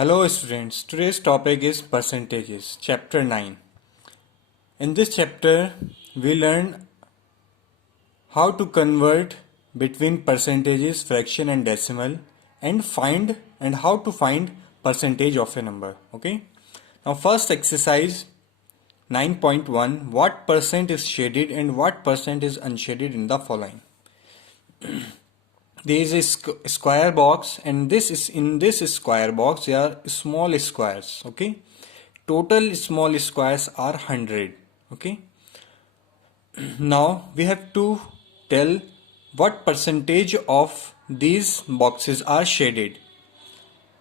Hello students, today's topic is percentages, chapter 9. In this chapter, we learn how to convert between percentages, fraction and decimal and how to find percentage of a number. Okay. Now first exercise 9.1, what percent is shaded and what percent is unshaded in the following. There is a square box and in this square box there are small squares. Okay, total small squares are 100. Okay, now we have to tell what percentage of these boxes are shaded.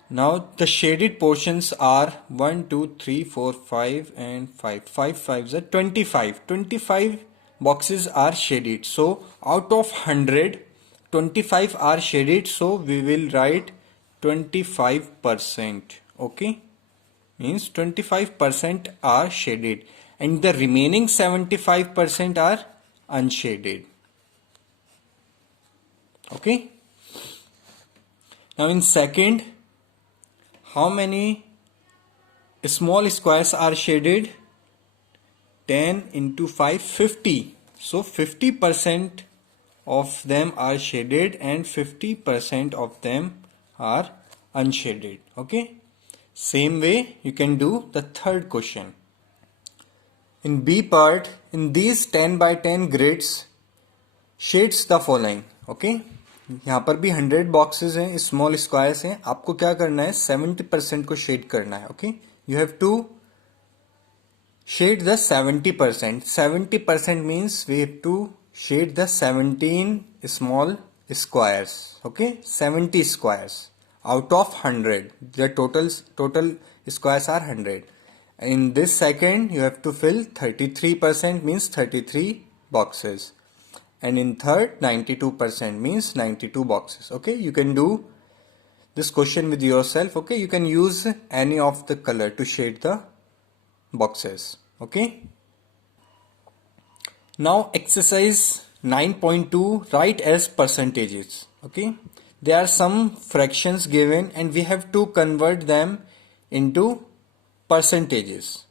Now the shaded portions are 1 2 3 4 5 and 5 5s are 25. 25 boxes are shaded, so out of 100 25 are shaded, so we will write 25%. Okay, means 25% are shaded and the remaining 75% are unshaded. Okay, now in second, how many small squares are shaded? 10 into 5, 50. So 50% of them are shaded and 50% of them are unshaded. Okay, same way you can do the third question. In B part, in these 10 by 10 grids, shades the following. Okay, यहाँ पर भी 100 boxes हैं, small squares हैं. आपको क्या करना है, 70% को शेड करना है. Okay, you have to shade the 70%. 70% means we have to shade the 17 small squares. Okay, 70 squares out of 100. The total squares are 100. In this second, you have to fill 33% means 33 boxes. And in third, 92% means 92 boxes. Okay, you can do this question with yourself. Okay, you can use any of the color to shade the boxes. Okay, now exercise 9.2, write as percentages. Okay, there are some fractions given and we have to convert them into percentages.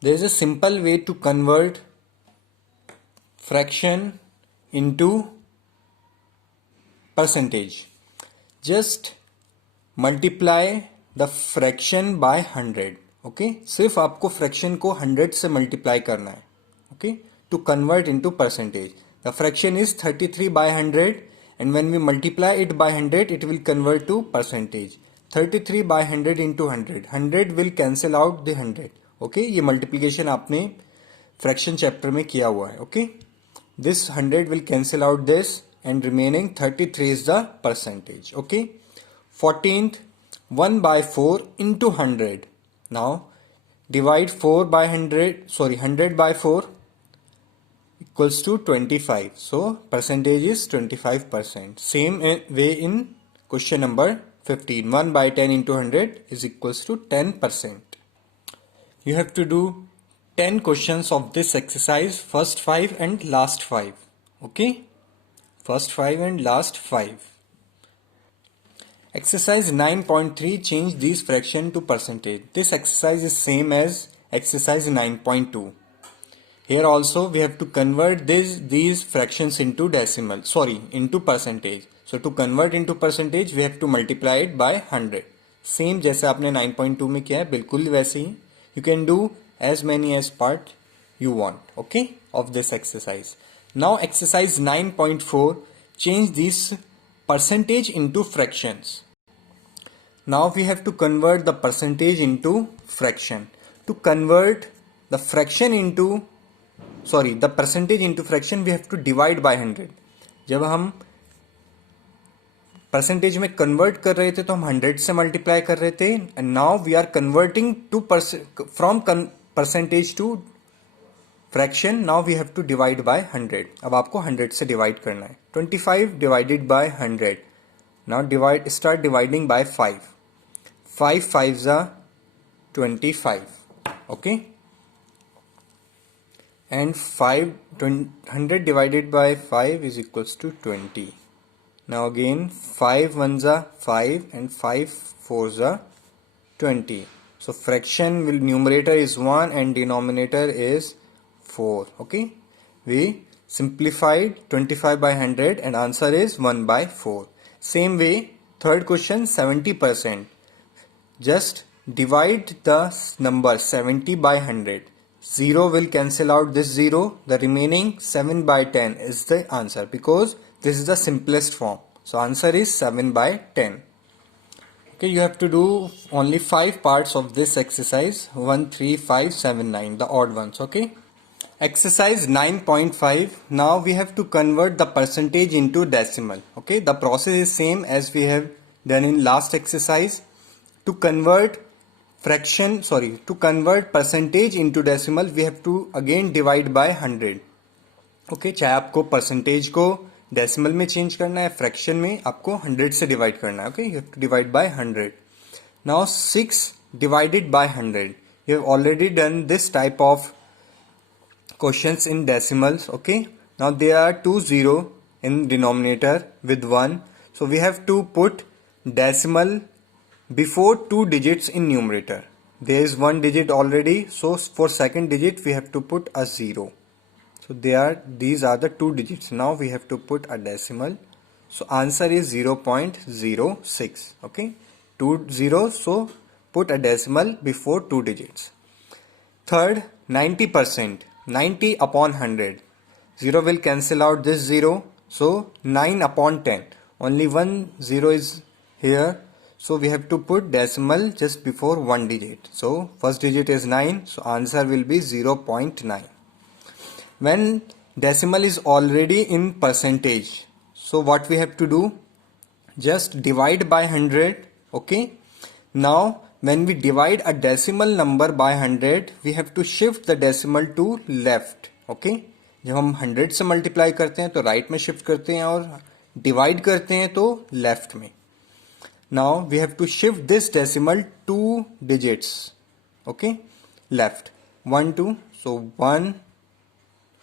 There is a simple way to convert fraction into percentage. Just multiply the fraction by 100. Okay, सिर्फ आपको fraction को 100 से multiply करना है. Okay, to convert into percentage. The fraction is 33 by 100 and when we multiply it by 100 it will convert to percentage. 33 by 100 into 100, 100 will cancel out the 100. Okay, ये multiplication आपने fraction chapter में किया हुआ है. Okay, this 100 will cancel out this and remaining 33 is the percentage. Okay, 14th, 1 by 4 into 100. Now divide 100 by 4 equals to 25. So percentage is 25%. Same way in question number 15. 1 by 10 into 100 is equals to 10%. You have to do 10 questions of this exercise, first 5 and last 5. Okay, first 5 and last 5. Exercise 9.3, change these fraction to percentage. This exercise is same as exercise 9.2. Here also we have to convert these fractions into into percentage. So to convert into percentage we have to multiply it by 100. Same जैसे आपने 9.2 में किया है, बिल्कुल वैसे ही. You can do as many as part you want. Okay, of this exercise. Now exercise 9.4, change these percentage into fractions. Now we have to convert the percentage into fraction. To convert the percentage into fraction, we have to divide by 100. जब हम percentage में convert कर रहे थे तो हम 100 से multiply कर रहे थे. And now we are converting from percentage to fraction. Now we have to divide by 100. अब आपको 100 से डिवाइड करना है. 25 divided by 100. Now start dividing by 5. 5 5s are 25. Okay, and 100 divided by 5 is equals to 20. Now again 5 1s are 5 and 5 4s are 20. So fraction will numerator is 1 and denominator is 4. Okay, we simplified 25 by 100 and answer is 1 by 4. Same way, third question, 70%. Just divide the number 70 by 100. 0 will cancel out this 0. The remaining 7 by 10 is the answer because this is the simplest form. So answer is 7 by 10. Okay, you have to do only 5 parts of this exercise. 1, 3, 5, 7, 9, the odd ones. Okay. Exercise 9.5. Now we have to convert the percentage into decimal. Okay, the process is same as we have done in last exercise. To convert percentage into decimal, we have to again divide by 100. Okay, चाहे आपको percentage को decimal में change करना है, fraction में आपको 100 से divide करना है. Okay, you have to divide by 100. Now 6 divided by 100. You have already done this type of questions in decimals. Okay, now there are 2 0 in denominator with 1. So we have to put decimal before 2 digits in numerator. There is 1 digit already, so for second digit we have to put a 0. So these are the 2 digits. Now we have to put a decimal. So answer is 0.06. Okay, 2 zeros, so put a decimal before 2 digits. Third, 90%. 90 upon 100. 0 will cancel out this 0. So 9 upon 10. Only 1 0 is here. So we have to put decimal just before 1 digit. So first digit is 9. So answer will be 0.9. When decimal is already in percentage, so what we have to do? Just divide by 100. Okay. Now when we divide a decimal number by 100, we have to shift the decimal to left. Okay. जब हम 100 से multiply करते हैं तो right में shift करते हैं और डिवाइड करते हैं तो लेफ्ट में. Now we have to shift this decimal 2 digits. Okay, left 1 2. So 1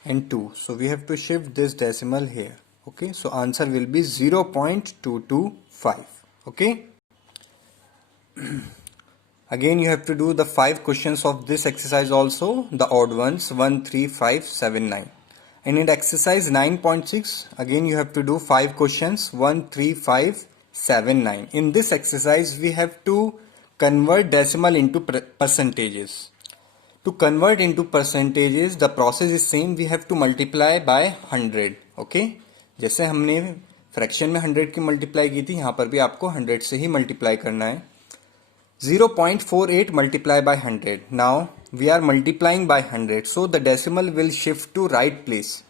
and 2. So we have to shift this decimal here. Okay, so answer will be 0.225. Okay. Again you have to do the 5 questions of this exercise also, the odd ones, 1 3 5 7 9. And in exercise 9.6, again you have to do 5 questions, 1 3 5 7 9. In this exercise we have to convert decimal into percentages. To convert into percentages, the process is same. We have to multiply by 100. Okay, जैसे हमने fraction में 100 की multiply की थी, यहाँ पर भी आपको 100 से ही मल्टीप्लाई करना है. 0.48 multiply by 100. Now we are multiplying by 100, so the decimal will shift to right place.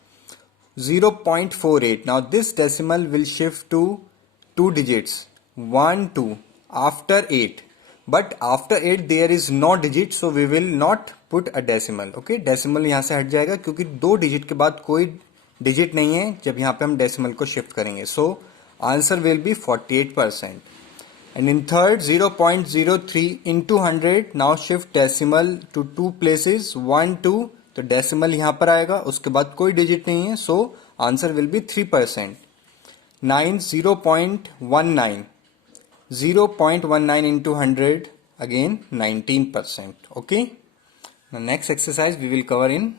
0.48. Now this decimal will shift to 2 digits, 1 2 after 8. But after 8 there is no digit, so we will not put a decimal. Okay, decimal यहाँ से हट जाएगा क्योंकि 2 digit के बाद कोई digit नहीं है जब यहाँ पे हम decimal को shift करेंगे. So answer will be 48%. And in third, 0.03 into 100. Now shift decimal to 2 places, 1 2. तो decimal यहाँ पर आएगा, उसके बाद कोई digit नहीं है, so answer will be 3%. 9 0.19. 0.19 into 100, again 19%. Okay. The next exercise we will cover in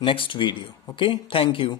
next video. Okay. Thank you.